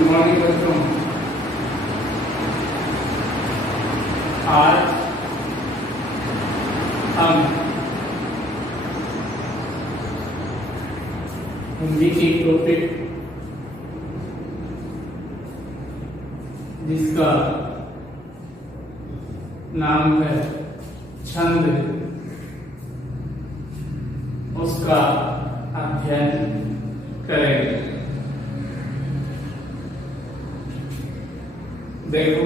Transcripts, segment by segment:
Good morning बच्चों। आज हम हिंदी की टॉपिक जिसका नाम है छंद, उसका अध्ययन करेंगे। देखो,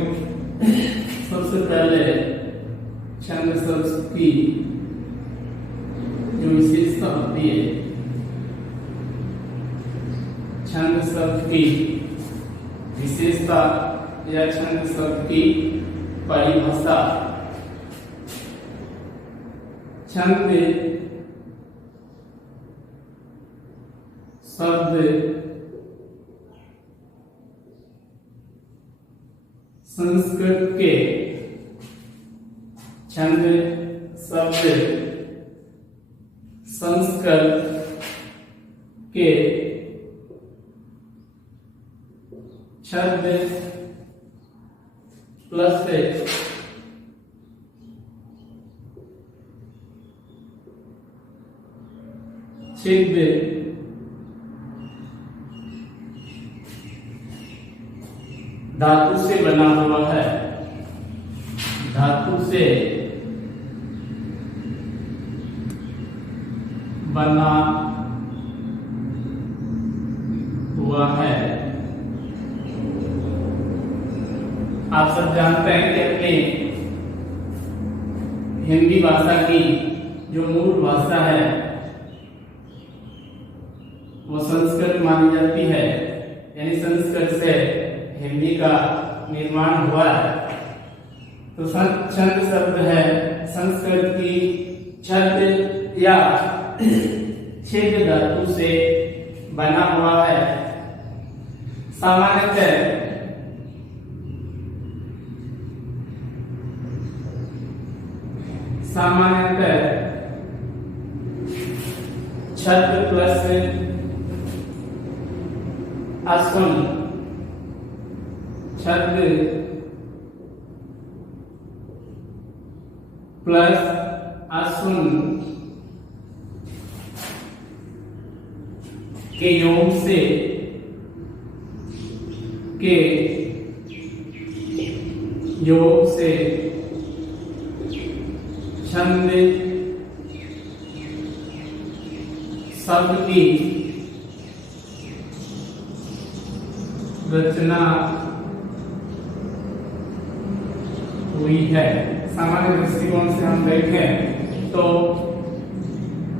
सबसे पहले छंद शब्द की जो विशेषता होती है, छंद शब्द की विशेषता या छंद शब्द की परिभाषा। छंद शब्द संस्कृत के छंद शब्द संस्कृत के छंद प्लस छिद्र धातु से बना हुआ है, धातु से बना हुआ है। आप सब जानते हैं कि अपनी हिंदी भाषा की जो मूल भाषा है वो संस्कृत मानी जाती है, यानी संस्कृत से हिंदी का निर्माण हुआ है। तो छंद शब्द है संस्कृत की छंद या छिद्र धातु से बना हुआ है। सामान्यतः छंद प्लस आसन, छंद प्लस आसन के योग से छंद शब्द की रचना हुई है। सामान्य दृष्टिकोण से हम देखें तो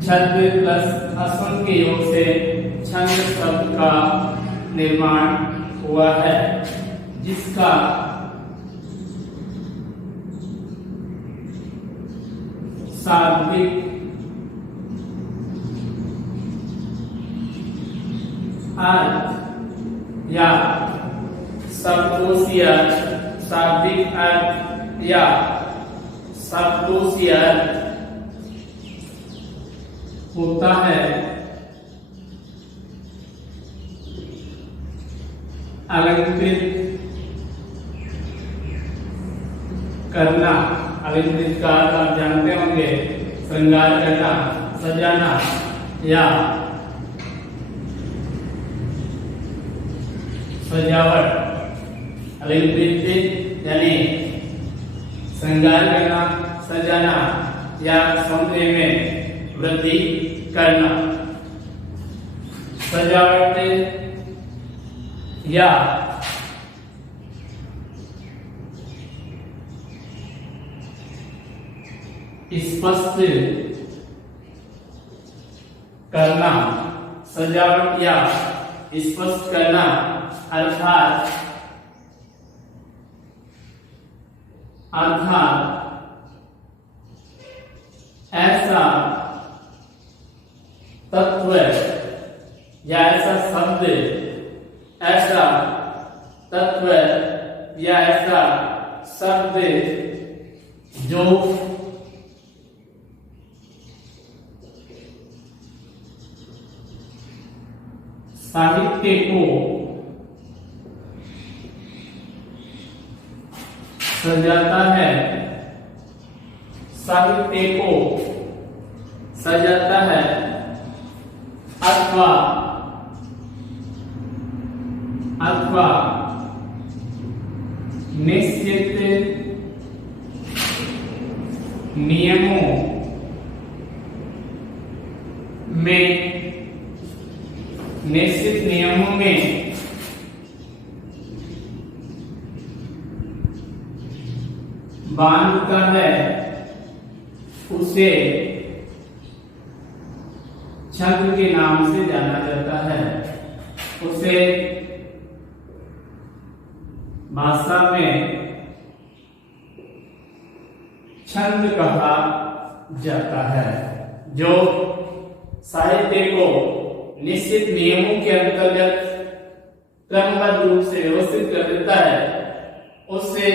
छंद प्लस आसन के योग से छंद शब्द का निर्माण हुआ है, जिसका शाब्दिक अर्थ या शब्दकोशीय शाब्दिक अर्थ या शब्दकोशीय अर्थ होता है अलंकृत करना। अलंकृत का अर्थ आप जानते होंगे, श्रृंगार करना, सजाना या सजावट। अलंकृत यानी श्रृंगार करना, सजाना या सौंदर्य में वृद्धि करना। सजावट या स्पष्ट करना, सजावट या स्पष्ट करना अर्थात ऐसा तत्व या ऐसा शब्द, ऐसा तत्व या ऐसा शब्द जो साहित्य को सजाता है, साहित्य को सजाता है, अथवा निश्चित नियमों में बांधता है, उसे छंद के नाम से जाना जाता है। उसे भाषा में छंद कहा जाता है, जो साहित्य को निश्चित नियमों के अंतर्गत क्रमबद्ध रूप से व्यवस्थित कर देता है। उससे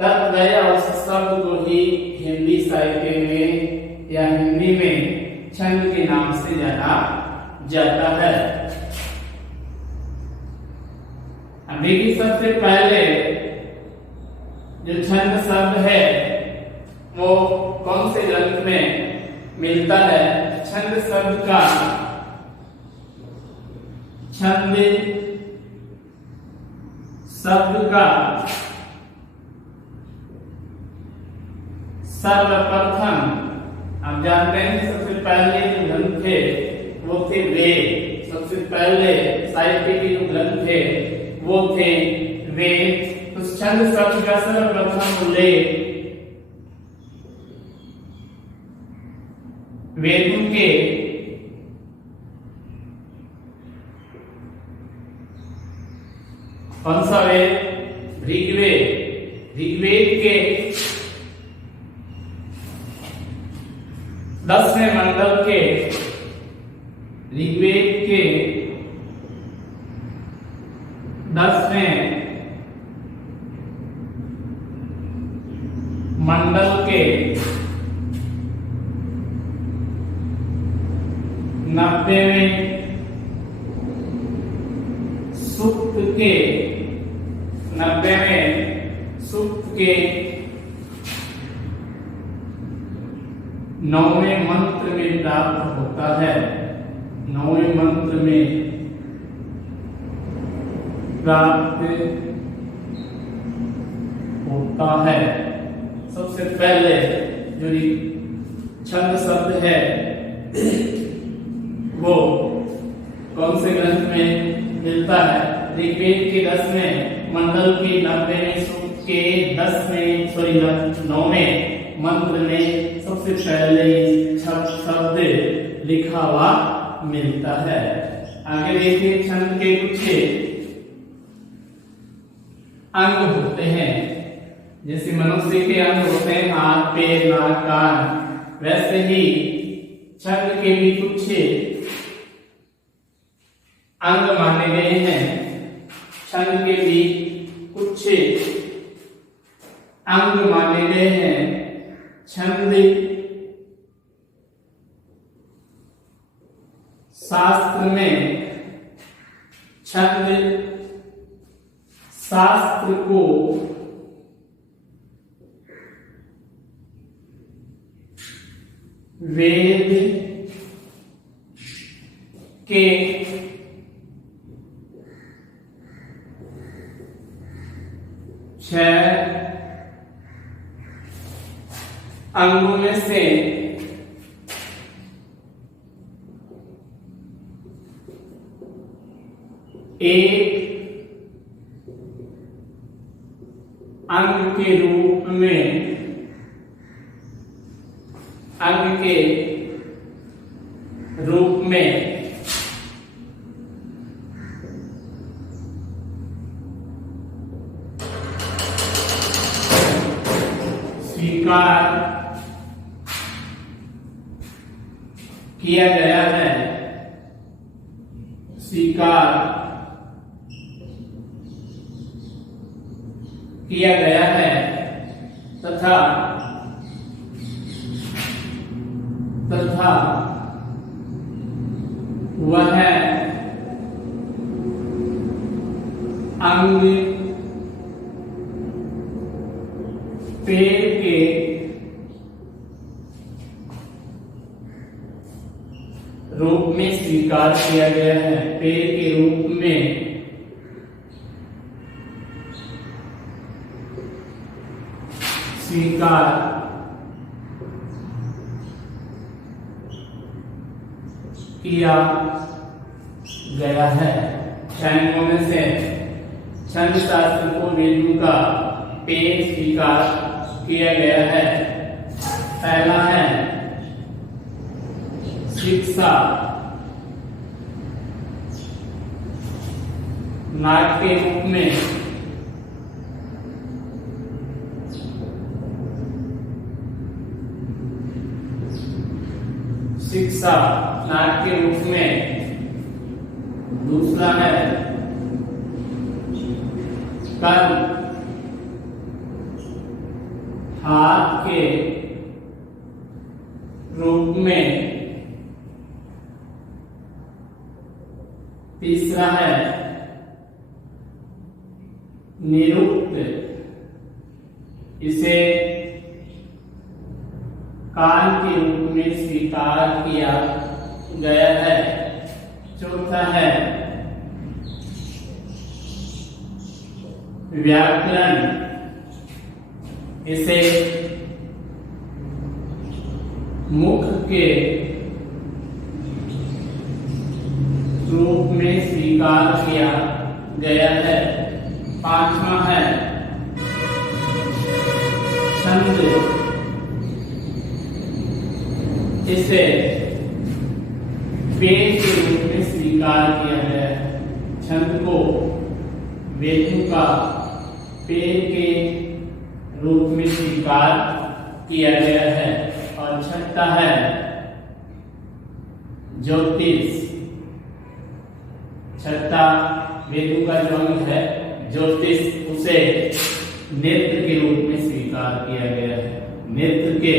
तत्व या उस शब्द को ही हिंदी साहित्य में या हिंदी में छंद के नाम से जाना जाता है। अभी की सबसे पहले जो छंद शब्द है वो कौन से ग्रंथ में मिलता है? छंद शब्द का छंद शब्द का सर्वप्रथम आप जानते हैं सबसे पहले जो ग्रंथ थे वो थे वेद। सबसे पहले साहित्य के जो ग्रंथ थे वो थे वेद। तो छंद शब्द का सर्वप्रथम उल्लेख वेदों के कौन सा वेद? ऋग्वेद। ऋग्वेद के 10वें मंडल के ऋग्वेद के 10वें मंडल के 90वें सूक्त के 90वें सूक्त के 9वें मंत्र में प्राप्त होता है। 9वें मंत्र में प्राप्त होता है। सबसे पहले जो छंद शब्द है वो कौन से ग्रंथ में मिलता है? ऋग्वेद के 10वें मंडल के 90वें सूक्त के 9वें मंत्र में सबसे पहले शब्द लिखा हुआ मिलता है। आगे देखिए, छंद के कुछ अंग होते हैं। जैसे मनुष्य के अंग होते हैं हाथ, पैर, नाक, कान, वैसे ही छंद के भी कुछ अंग माने गए हैं। छंद के भी कुछ अंग माने गए हैं। छंद शास्त्र में छंद शास्त्र को वेद के छह अंगों में से एक अंग के रूप में स्वीकार किया गया है। स्वीकार किया गया है तथा वह अंग पेड़ के रूप में स्वीकार किया गया है, पेड़ के रूप में स्वीकार किया गया है। छंदों में से छंद शास्त्र को वेदों का पेड़ स्वीकार किया गया है। पहला है शिक्षा, नाट्य के रूप में शिक्षा नाट्य के रूप में। दूसरा है कर्म, हाथ के रूप में। तीसरा है निरुक्त, इसे कान के रूप में स्वीकार किया गया है। चौथा है व्याकरण, इसे मुख के रूप में स्वीकार किया गया है। पांचवा है छंद, इसे वेद के रूप में स्वीकार किया गया है। छंद को वेदों का पेड़ के रूप में स्वीकार किया गया है। और छठा है ज्योतिष, छठा वेदों का जो अंग है ज्योतिष, उसे नेत्र के रूप में स्वीकार किया गया है। नेत्र के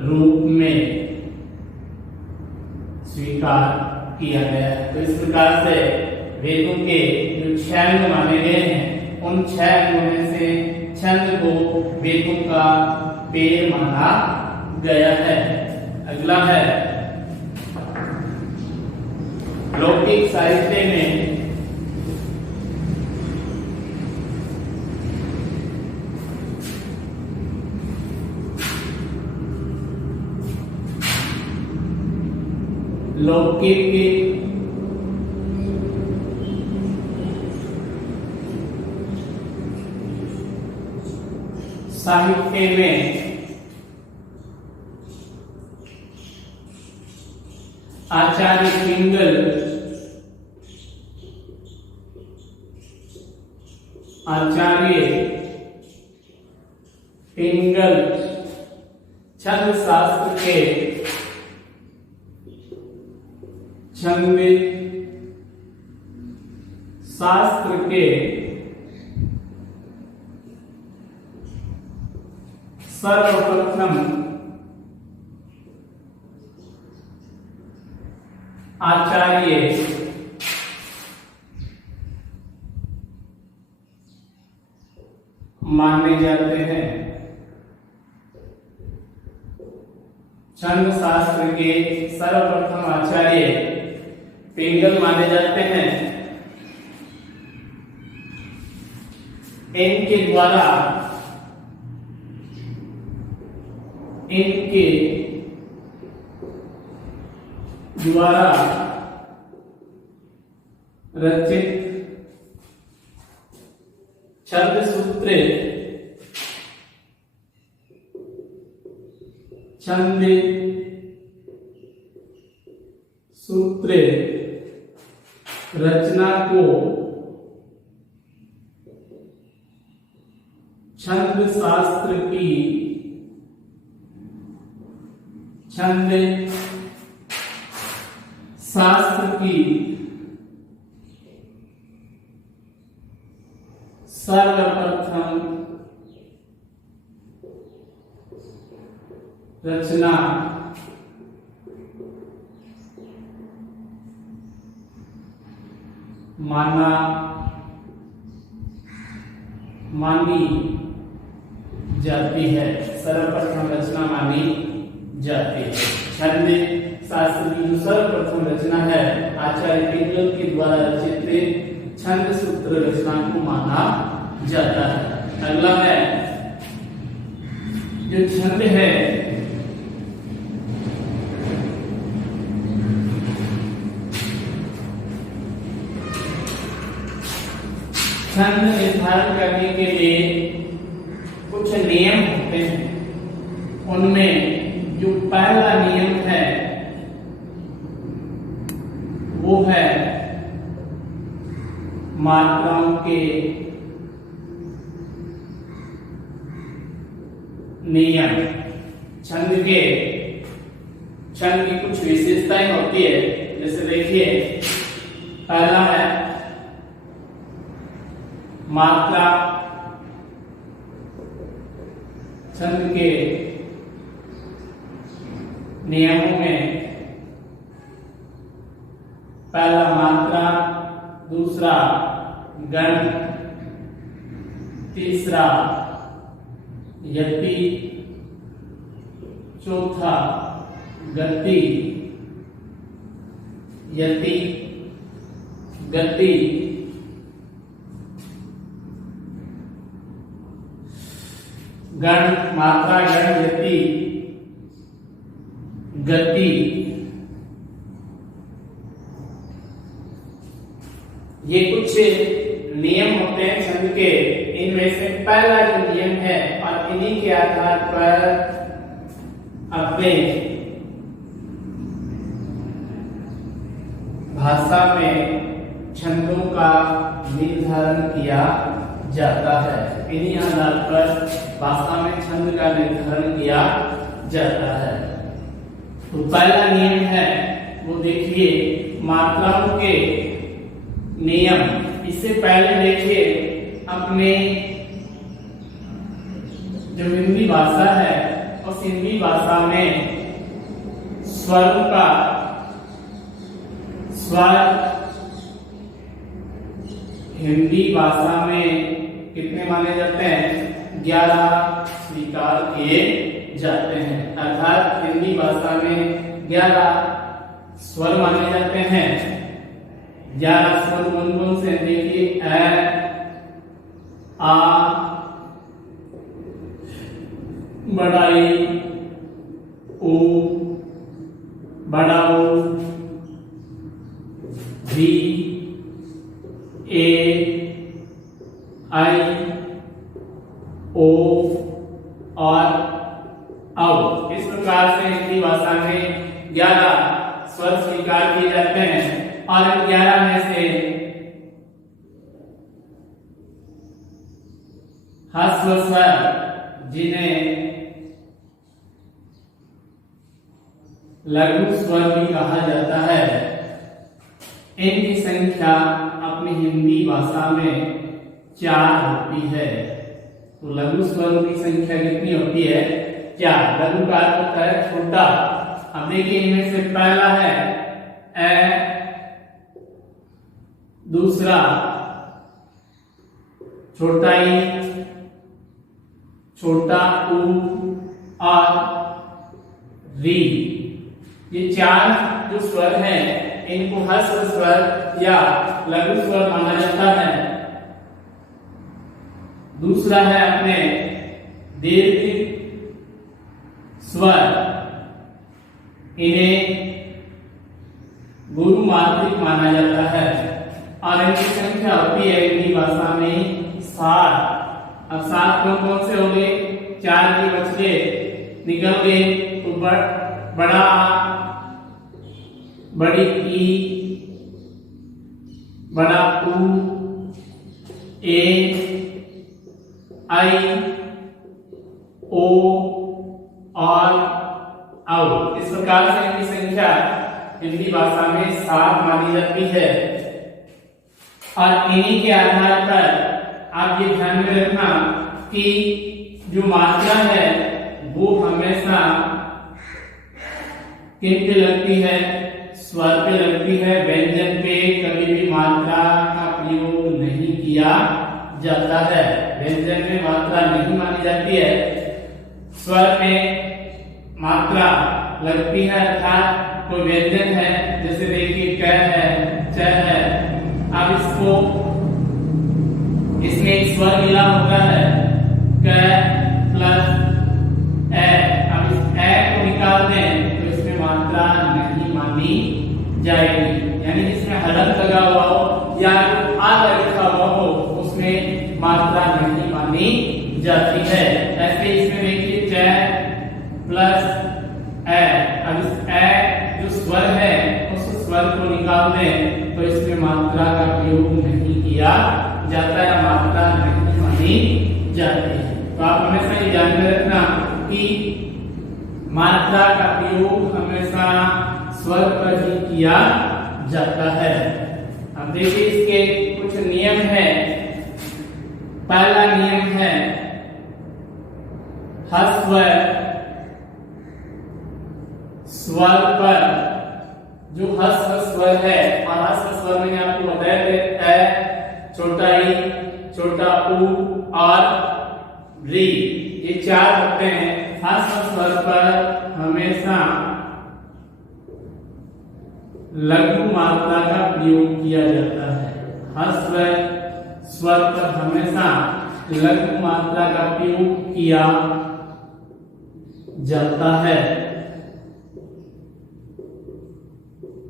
रूप में स्वीकार किया गया है। तो इस प्रकार से वेदों के जो 6 अंग माने गए हैं, उन 6 अंगों में से छंद को वेदों का पेड़ माना गया है। अगला है लौकिक साहित्य में लौकिक साहित्य में आचार्य पिंगल, छंद शास्त्र के छंद शास्त्र के सर्वप्रथम आचार्य माने जाते हैं। छंद शास्त्र के सर्वप्रथम आचार्य पिंगल माने जाते हैं। इनके द्वारा रचित छंद सूत्र रचना को छंद शास्त्र की सर्वप्रथम रचना मानी जाती है, सर्वप्रथम रचना मानी जाती है। छंद शास्त्र की जो सर्वप्रथम रचना है आचार्य पिंगल के द्वारा रचित छंद सूत्र रचना को माना जाता है। अगला है जो छंद है छंद निर्धारण करने के लिए कुछ नियम होते हैं। उनमें जो पहला नियम है वो है मात्राओं के नियम। छंद की कुछ विशेषताएं होती है, जैसे देखिए पहला है मात्रा। छंद के नियमों में पहला मात्रा, दूसरा गण, तीसरा यति, चौथा गति, यति, गति, गण, मात्रा, गण, यति, गति। ये कुछ नियम होते हैं छंद के। इनमें से पहला जो नियम है और इन्हीं के आधार पर अपने भाषा में छंदों का निर्धारण किया जाता है। इन्हीं आधार पर भाषा में छंद का निर्धारण किया जाता है। तो पहला नियम है वो देखिए मात्राओं के नियम। इससे पहले देखिए अपने जो हिंदी भाषा है उस हिंदी भाषा में स्वरों का स्वर हिंदी भाषा में कितने माने जाते हैं? 11 स्वीकार किए जाते हैं। अर्थात हिंदी भाषा में 11 स्वर माने जाते हैं। 11 स्वर कौन से? देखिए ए, आ, बड़ा ई, उ, बड़ा उ, भी, ए, आई, ओ और औ। इस प्रकार से हिंदी भाषा में 11 स्वर स्वीकार किए जाते हैं और 11 में से ह्रस्व स्वर जिन्हें लघु स्वर भी कहा जाता है, इनकी संख्या अपनी हिंदी भाषा में 4 होती है। तो लघु स्वरों की संख्या कितनी होती है? 4। लघु का अर्थ होता है छोटा। अब देखिए इनमें से पहला है ए, दूसरा छोटा ई, छोटा उ और री। ये 4 जो स्वर हैं इनको ह्रस्व स्वर या लघु स्वर माना जाता है। दूसरा है अपने दीर्घ स्वर, इन्हें गुरु मात्रिक माना जाता है और इनकी संख्या होती है हिंदी भाषा में 7। अब 7 कौन से हो गए? 4 के बचके निकल गए। तो बड़ा आ, बड़ी ई, बड़ा उ, ए, आई, ओ और औ। इस प्रकार से इनकी संख्या हिंदी भाषा में 7 मानी जाती है। और इन्हीं के आधार पर आप ये ध्यान में रखना कि जो मात्रा है वो हमेशा किन पे लगती है? स्वर पे लगती है। व्यंजन पे कभी भी मात्रा का प्रयोग नहीं किया जाता है। व्यंजन में मात्रा नहीं मानी जाती है, स्वर में मात्रा लगती है, अर्थात कोई व्यंजन है, जैसे देखिए क है, च है, अब इसमें एक स्वर मिला होता है क प्लस ए, अब इस ए को निकाल दें तो इसमें मात्रा नहीं मानी जाएगी, यानी जिसमें हलक लगा हुआ हो या आधा लिखा हुआ हो उसमें मात्रा नहीं मानी जाती है। ऐसे इसमें देखिए च प्लस ए, अब इस ए जो स्वर है उस स्वर को निकाल दें तो इसमें मात्रा का प्रयोग नहीं किया जाता है, मात्रा नहीं मानी जाती है। तो आप हमेशा ये ध्यान में रखना कि मात्रा का प्रयोग हमेशा स्वर पर ही किया जाता है। अब देखिए इसके कुछ नियम है। पहला नियम है ह्रस्व स्वर पर जो ह्रस्व स्वर है, और ह्रस्व स्वर मैंने आपको बताया थे ए, छोटा ई, छोटा ऊ और री, ये चार होते हैं। ह्रस्व स्वर पर हमेशा लघु मात्रा का प्रयोग किया जाता है। ह्रस्व स्वर पर हमेशा लघु मात्रा का प्रयोग किया जाता है,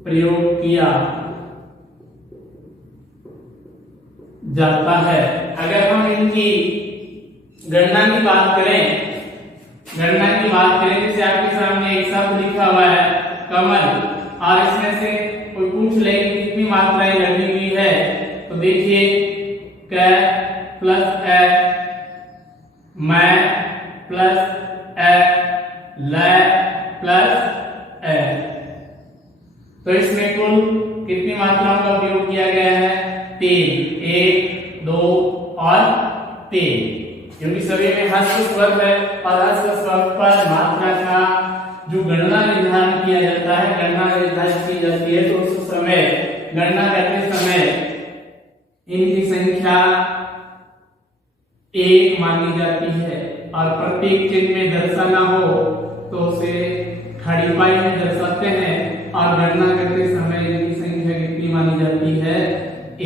प्रयोग किया जाता है। अगर हम इनकी गणना की बात करें, जैसे आपके सामने एक शब्द लिखा हुआ है कमल, और इसमें से कोई पूछ ले कि कितनी मात्राएं लगी हुई है, तो देखिए क प्लस ए, मैं प्लस ए, ल प्लस ए, तो इसमें कुल कितनी मात्राओं का उपयोग किया गया है? 3, 1, 2 और 3, क्योंकि सभी में ह्रस्व स्वर है और ह्रस्व स्वर पर मात्रा का जो गणना निर्धारण किया जाता है, गणना निर्धारित की जाती है, तो उस समय गणना करते समय इनकी संख्या 1 मानी जाती है, और प्रत्येक चिन्ह में दर्शाना हो तो उसे खड़ी पाई में दर्शाते हैं, और गणना करते समय इनकी संख्या कितनी मानी जाती है?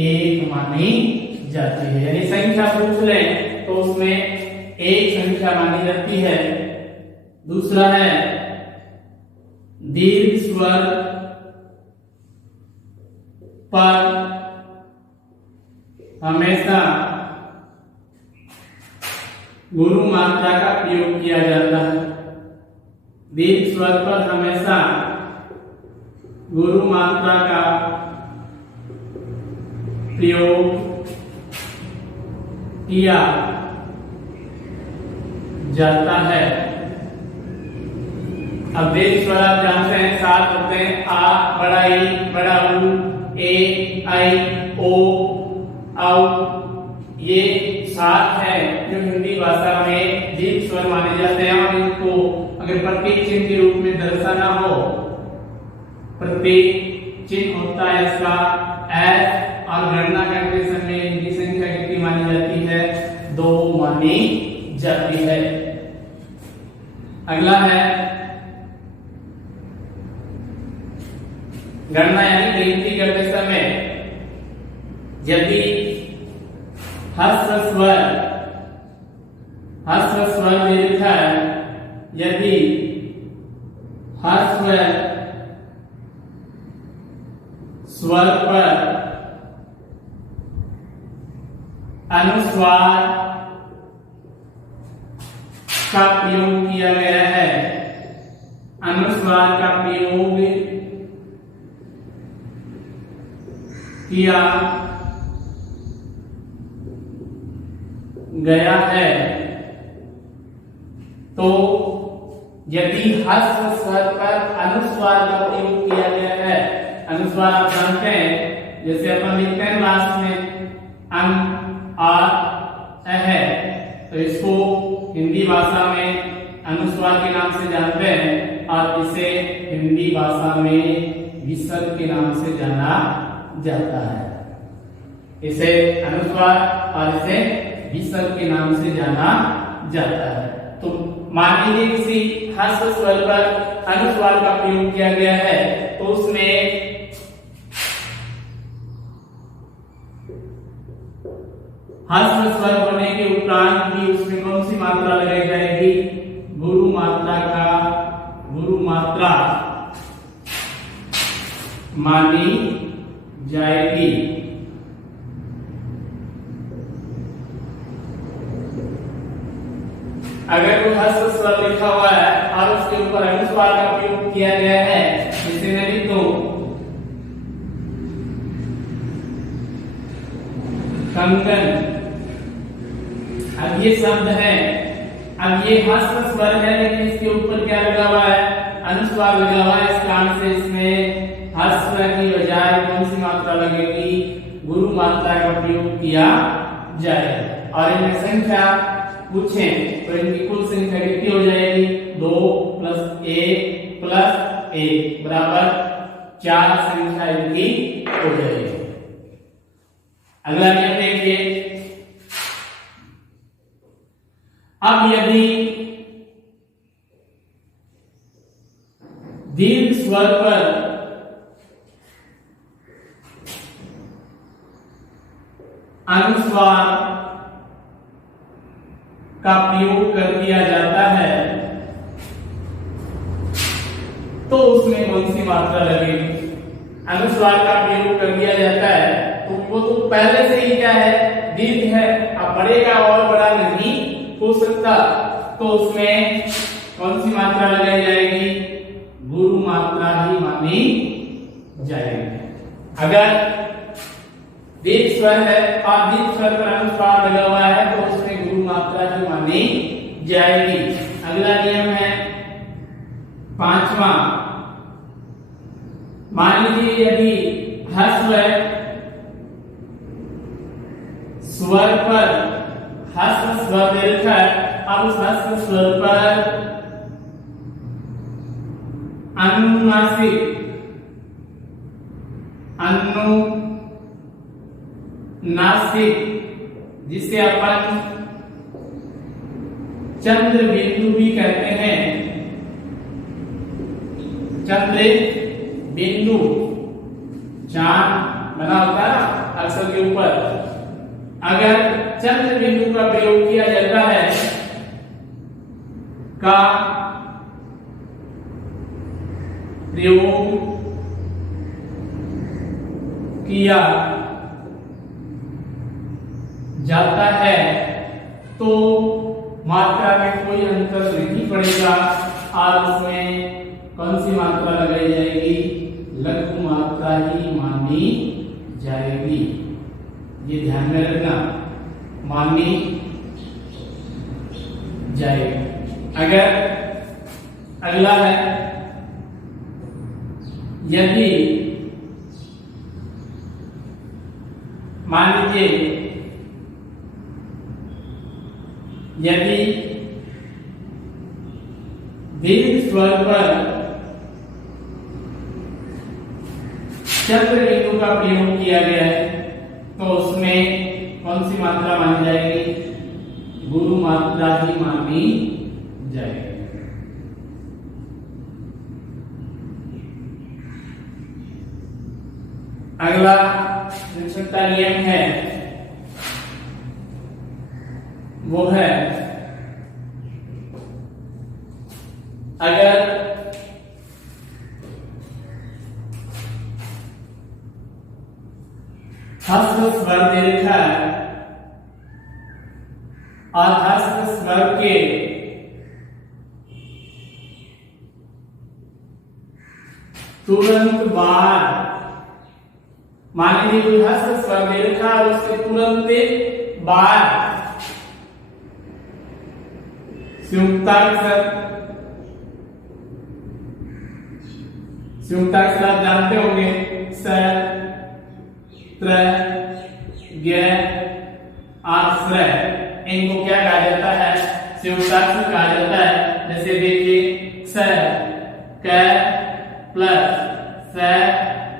1 मानी जाती है। यानी संख्या पूछ लें तो उसमें एक संख्या मानी जाती है। दूसरा है दीर्घ स्वर पर हमेशा गुरु मात्रा का प्रयोग किया जाता है। दीर्घ स्वर पर हमेशा गुरु मात्रा का प्रयोग किया जाता है। अब दीर्घ स्वर आप जानते हैं 7 होते हैं, आ, बड़ा ई, बड़ा ऊ, ए, आई, ओ, औ, ये 7 है जो हिंदी भाषा में दीर्घ स्वर माने जाते हैं, और इनको अगर प्रत्येक चिन्ह के रूप में दर्शाना हो, प्रत्येक चिन्ह होता है इसका एस, और गणना करते समय इनकी संख्या कितनी मानी जाती है? 2 मानी जाती है। अगला है गणना यानी गिनती करते समय यदि ह्रस्व स्वर दीर्घ है, यदि ह्रस्व स्वर पर अनुस्वार का प्रयोग किया गया है, अनुस्वार का प्रयोग किया गया है, तो यदि ह्रस्व स्वर पर अनुस्वार का प्रयोग किया गया है, अनुस्वार आप जानते हैं, जैसे अपन लिखते हैं लास्ट में अन, आ, है, तो इसको हिंदी भाषा में अनुस्वार के नाम से जानते हैं, और इसे हिंदी भाषा में विसर्ग के नाम से जाना जाता है। इसे अनुस्वार और इसे विसर्ग के नाम से जाना जाता है। तो मान लीजिए किसी ह्रस्व स्वर पर अनुस्वार का प्रयोग किया गया है तो उसमें ह्रस्व स्वर होने के उपरांत भी उसमें कौन सी मात्रा लगाई जाएगी? गुरु मात्रा मानी जाएगी। अगर कोई ह्रस्व स्वर लिखा हुआ है और उसके ऊपर अनुस्वार का प्रयोग किया गया है, जैसे मैं लिख दूं कंगन, अब ये शब्द है, अब ये ह्रस्व स्वर है लेकिन इसके ऊपर क्या लगा हुआ है? अनुस्वार लगा हुआ है। इस कारण से इसमें ह्रस्व की बजाय कौन सी मात्रा लगेगी? गुरु मात्रा का प्रयोग किया जाएगा। और इनमें संख्या पूछें तो इनकी कुल संख्या कितनी हो जाएगी? 2 + 1 + 1 बराबर 4 संख्या इनकी हो जाएगी। अगला नियम देखिए, अब यदि दीर्घ स्वर पर अनुस्वार का प्रयोग कर दिया जाता है तो उसमें कौन सी मात्रा लगेगी? अनुस्वार का प्रयोग कर दिया जाता है तो वो तो पहले से ही क्या है? दीर्घ है, अब बढ़ेगा और बड़ा नहीं हो सकता, तो उसमें कौन सी मात्रा लगाई जाएगी? गुरु मात्रा ही मानी जाएगी। अगर दीर्घ स्वर है और दीर्घ स्वर पर अनुस्वार लगा हुआ है तो उसमें गुरु मात्रा ही मानी जाएगी। अगला नियम है 5वां, मान लीजिए यदि ह्रस्व स्वर पर ह्रस्व स्वर दे रखा है, अब उस ह्रस्व स्वर पर अनुनासिक जिसे अपन चंद्र बिंदु भी कहते हैं, चंद्र बिंदु चांद बना होता है अक्षर के ऊपर, अगर चंद्र बिंदु का प्रयोग किया जाता है का प्रयोग किया जाता है तो मात्रा में कोई अंतर नहीं पड़ेगा और उसमें कौन सी मात्रा लगाई जाएगी? लघु मात्रा ही मानी जाएगी। ये ध्यान में रखना, मानी जाएगी। अगर अगला है, यदि मान लीजिए यदि दीर्घ स्वर पर चंद्र बिंदु का प्रयोग किया गया है तो उसमें कौन सी मात्रा मानी जाएगी? गुरु मात्रा ही मानी जाएगी। अगला निश्चितता नियम है वो है, अगर ह्रस्व स्वर दे रखा है और ह्रस्व स्वर के तुरंत बाद, मान लीजिए कोई ह्रस्व स्वर दे रखा है और उसके तुरंत बाद संयुक्ताक्षर आप जानते होंगे, स, त्र, ग, आश्रय, इनको क्या कहा जाता है? संयुक्ताक्षर कहा जाता है। जैसे देखिए स, क प्लस स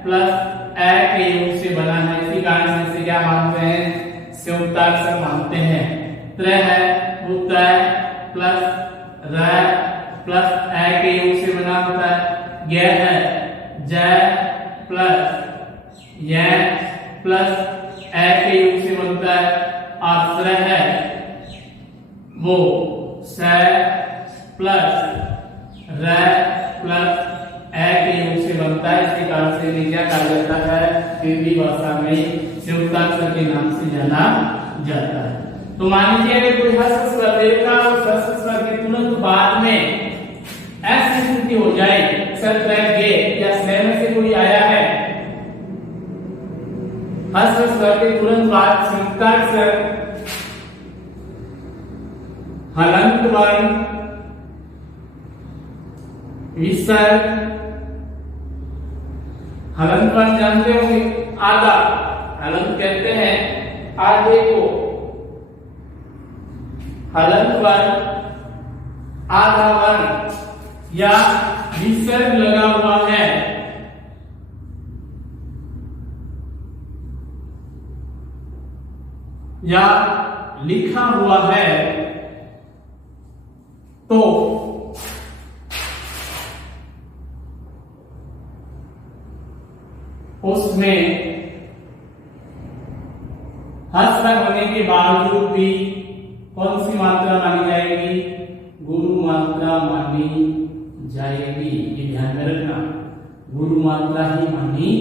प्लस ए के योग से बना है, इसी कारण से इसे क्या मानते हैं? संयुक्ताक्षर मानते हैं। त्र है वो तय प्लस र प्लस ए के योग से बना होता है। ग है जय प्लस य प्लस ए के योग से बनता है। और त्र है वो स प्लस र प्लस ए के योग से बनता है। इस प्रकार से इन्हें क्या कहा जाता है, हिंदी भाषा में संयुक्ताक्षर के नाम से जाना जाता है। तो मान लीजिए अगर कोई हस्त स्वर देगा और हस्त स्वर के तुरंत बाद में ऐसी स्थिति हो जाए, सर गे या स्नेह में से कोई आया है, हस्त स्वर के तुरंत बाद संयुक्ताक्षर हलंत वर्ण विसर्ग, हलंत वर्ण जानते होंगे, आधा हलंत कहते हैं आधे को, हलंत वर्ण आधा वर्ण या विसर्ग लगा हुआ है या लिखा हुआ है तो उसमें हस्त होने के बावजूद भी कौन सी मात्रा मानी जाएगी, गुरु मात्रा मानी जाएगी। ये ध्यान में रखना, गुरु मात्रा ही मानी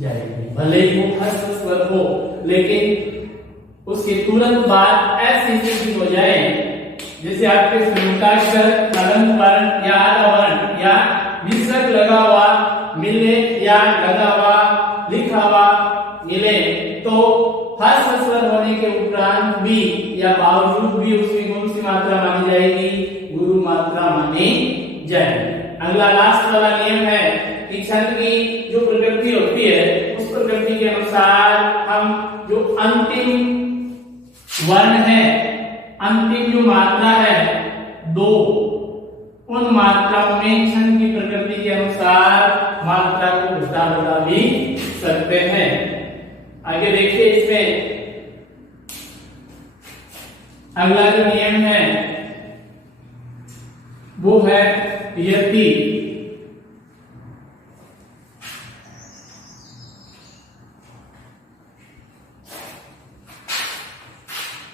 जाएगी, भले ही वो हस्त स्वर हो, लेकिन उसके तुरंत बाद ऐसी स्थिति हो जाए जैसे आपके संयुक्ताक्षर हलंत वर्ण या आधा वर्ण या विसर्ग लगा हुआ मिले या लगा हुआ लिखा हुआ मिले, तो हस्त स्वर होने के उपरांत भी या बावजूद भी उसमें कौन सी मात्रा मानी जाएगी, गुरु मात्रा मानी जाएगी। अगला लास्ट वाला नियम है कि छंद की जो प्रकृति होती है उस प्रकृति के अनुसार हम जो अंतिम वर्ण है, अंतिम जो मात्रा है दो, उन मात्राओं में छंद की प्रकृति के अनुसार मात्रा को घटा बढ़ा भी सकते हैं। आगे देखिए, इसमें अगला जो नियम है वो है यति।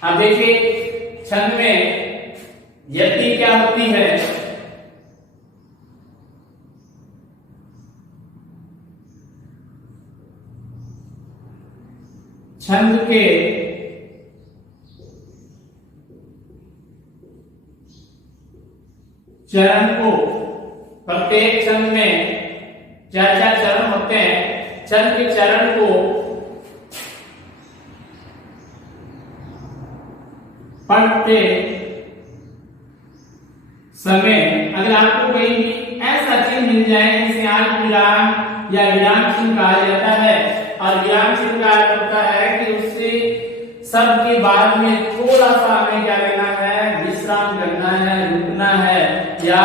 अब देखिए छंद में यति क्या होती है, छंद के चरण को, प्रत्येक छंद में चार चार चरण होते हैं, छंद के चरण को पढ़ते समय अगर आपको कहीं भी ऐसा चिन्ह मिल जाए जिसे आर्ध विराम या विराम चिन्ह कहा जाता है, और विराम चिन्ह का अर्थ होता है कि उससे शब्द के बाद में थोड़ा सा हमें क्या करना है, विश्राम करना है, रुकना है या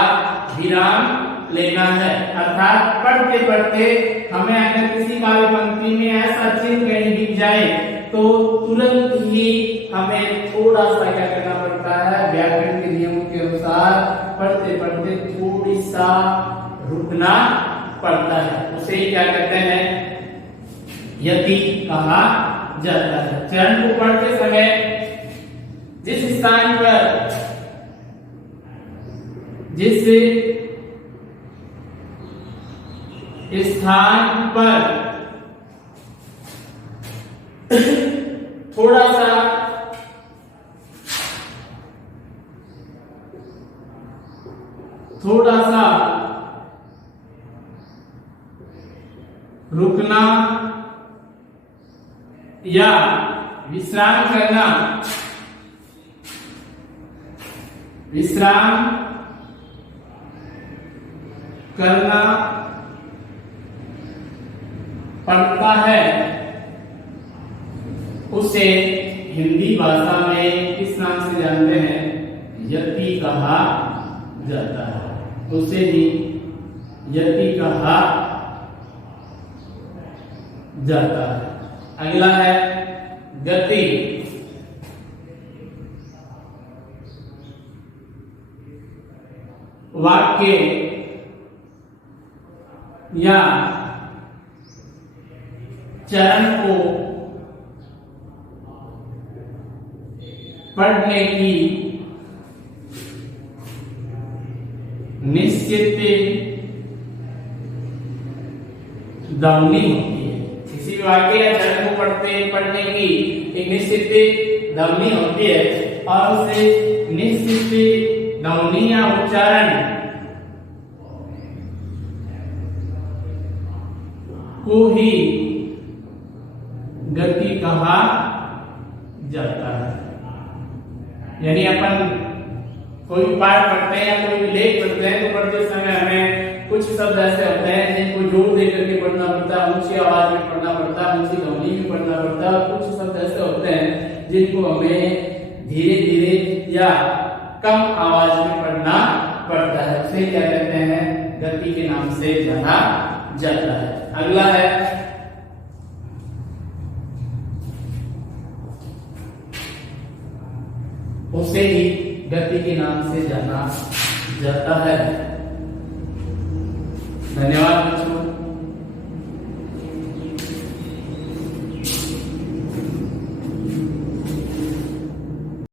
विराम लेना है। अर्थात पढ़ते पढ़ते हमें अगर किसी काव्य पंक्ति में ऐसा चिन्ह कहीं दिख जाए तो तुरंत ही हमें थोड़ा सा क्या करना पड़ता है, व्याकरण के नियमों के अनुसार पढ़ते पढ़ते थोड़ी सा रुकना पड़ता है, उसे क्या कहते हैं, यति कहा जाता है। चरण को पढ़ते समय जिस स्थान पर, जिस स्थान पर थोड़ा सा रुकना या विश्राम करना, विश्राम करना पड़ता है, उसे हिंदी भाषा में किस नाम से जानते हैं, यति कहा जाता है, उसे ही यति कहा जाता है। अगला है गति। वाक्य या चरण को पढ़ने की निश्चित ध्वनि होती है। किसी भी वाक्य या चरण को पढ़ने की एक निश्चित ध्वनि होती है और उसे निश्चित ध्वनि या उच्चारण को ही गति कहा जाता है। यानी अपन कोई भी पाठ पढ़ते हैं या कोई भी लेख पढ़ते हैं तो पढ़ते समय हमें कुछ शब्द ऐसे होते हैं जिनको जोर दे करके पढ़ना पड़ता है, ऊंची आवाज में पढ़ना पड़ता है, ऊंची ध्वनि में पढ़ना पड़ता है, और कुछ शब्द ऐसे होते हैं जिनको हमें धीरे धीरे या कम आवाज में पढ़ना पड़ता है। उसे क्या कहते हैं? गति के नाम से जाना जाता है। अगला है उसे ही गति के नाम से जाना जाता है। धन्यवाद।